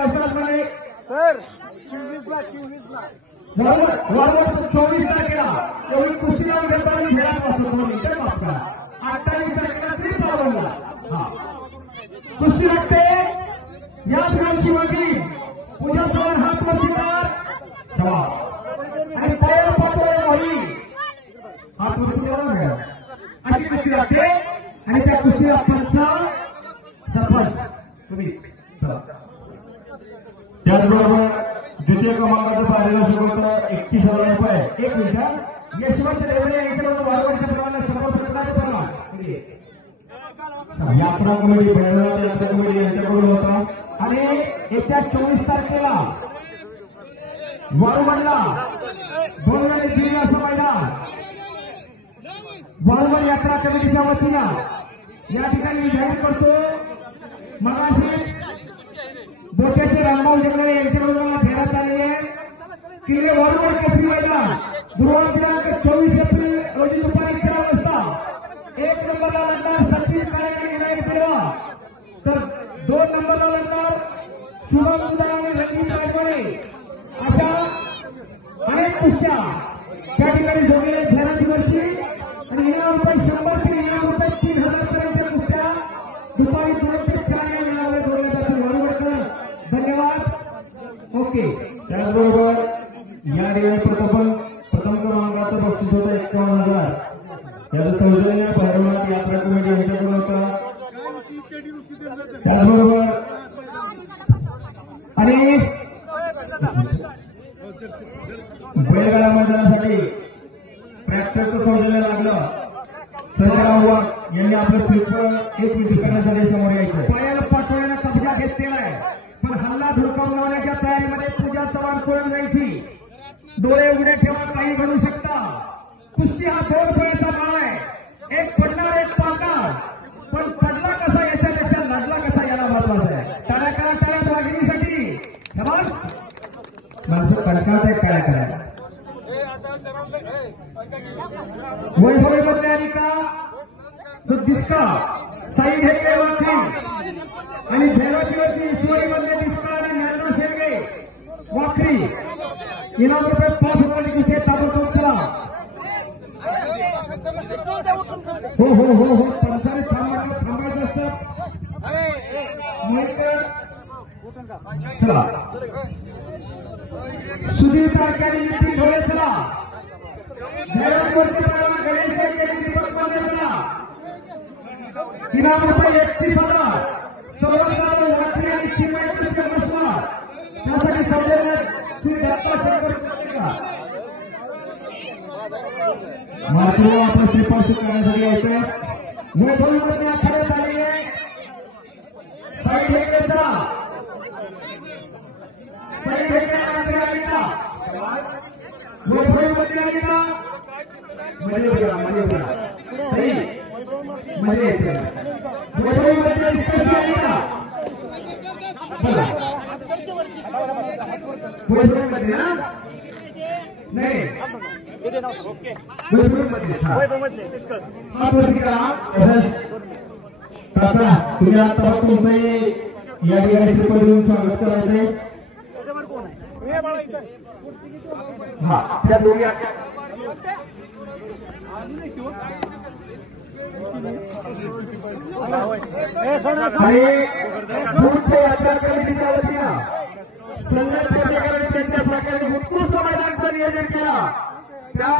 Sir 24 ward 24 तारखेला एवढी कुस्ती लावून घेताना खेळात वाचतो 28 तारखेला त्रिपावनला कुस्ती लागते याच गावची वकील पूजा चव्हाण हात वरतीदार आणि तयार पातोळे होई हात वरतीदार अशी कुस्ती लागते आणि त्या कुस्तीला सरपंच तुम्हीच त्याचबरोबर द्वितीय क्रमांकाचं पारितोषिक होतं 31,000 रुपये. एक मिनिट यशवंत देवरे यांच्याकडून वारवाडीच्या प्रमाणे सर्व प्रकारचे प्रमाण यात्रा कमिटी भैरवनाथ यात्रा कमिटी यांच्याकडून होता आणि येत्या 24 तारखेला वारुमडला बोलणारे दिली असं मैदान वारुमड यात्रा कमिटीच्या वतीनं या ठिकाणी जाहीर करतो. मगाशी बोट्याचे रामभाऊ जगणे यांच्याकडून घेण्यात आलेले किल्ले वारुमड केसरी मैदान गुरुवार दिनांक 24 एप्रिल रोजी दुपारी 4 वाजता 1 नंबरला लढणार सचिन काळे आणि विनायक पिरवा तर 2 नंबरला लढणार शुभम उदा आणि रणजित राजवाडे अशा अनेक कुस्त्या त्या ठिकाणी जोडलेल्या जाहिरातीवरची आणि इनाम रुपये 100 ते इनाम रुपये 3,000 पर्यंतच्या कुस्त्या दुपारी 2 ते 4 या वेळावर जोडल्या जातील. वारुमडकर धन्यवाद. ओके. त्याचबरोबर या ठिकाणी प्रथम क्रमांकाचं बक्षीस होतं 51,000. याचं सौजन्य भैरवनाथ यात्रा कमिटी यांच्याकडून होतं. त्याचबरोबर आणि बैलगाडा मैदानासाठी ट्रॅक्टरचं सौजन्य लागलं. संजयराव वाघ यांनी आपलं स्लिप एक मिनिट करण्यासाठी समोर यायचं. पायाल पातोळ्यानं कब्जा घेतलेला आहे पण हल्ला धुडकावून लावण्याच्या तयारीमध्ये पूजा चव्हाण कोण जायची. डोळे उघडे ठेवा काही घडू शकता. कुस्ती हा 2 फळ्याचा माळ आहे. एक पडणार एक पाडणार पण पडला कसा याच्यापेक्षा लढला कसा याला महत्वाचं आहे. टाळ्या करा टाळ्यात वाघिणीसाठी शाबास. माणसं कणकात आहे टाळ्या करायला. वैभवी बदल्यानिका दिसका साई घेतले वाखी आणि झैरातीवरची ईश्वरी मध्ये दिसका आणि ज्ञानराव शेरगे वाखरी इनाम रुपये 5,000 कुठे ताबडतोब करा. हो पंचायत थांबायचं असतं. चला सुधीर तारखेने नितीन ढोळे चला झैरातीवरचे प्रमाण गणेश शेरगे दीपक मध्ये चला. इनाम रुपये 31,000 सर्वसाधारण वाखरी आणि चिन्मय कुस्त्या बसणार त्यासाठी सौजन्याची मात्र आपलं शिफारशी करण्यासाठी यायचं. वैभवीमध्ये आखाड्यात आलेले साई ठेकेचा वैभवीमध्ये आली का मध्ये वैभवीमध्ये स्पेशल आली का वैभवीमध्ये ना नाही तुम्ही आता तुमचं या ठिकाणी श्रीपद देऊन स्वागत करायचंय. हा त्या दोघी यात्रा कमिटीच्या वतीनं संघर्ष त्यांच्या सहकार्याने उत्कृष्ट मैदानाचं नियोजन केलं. त्या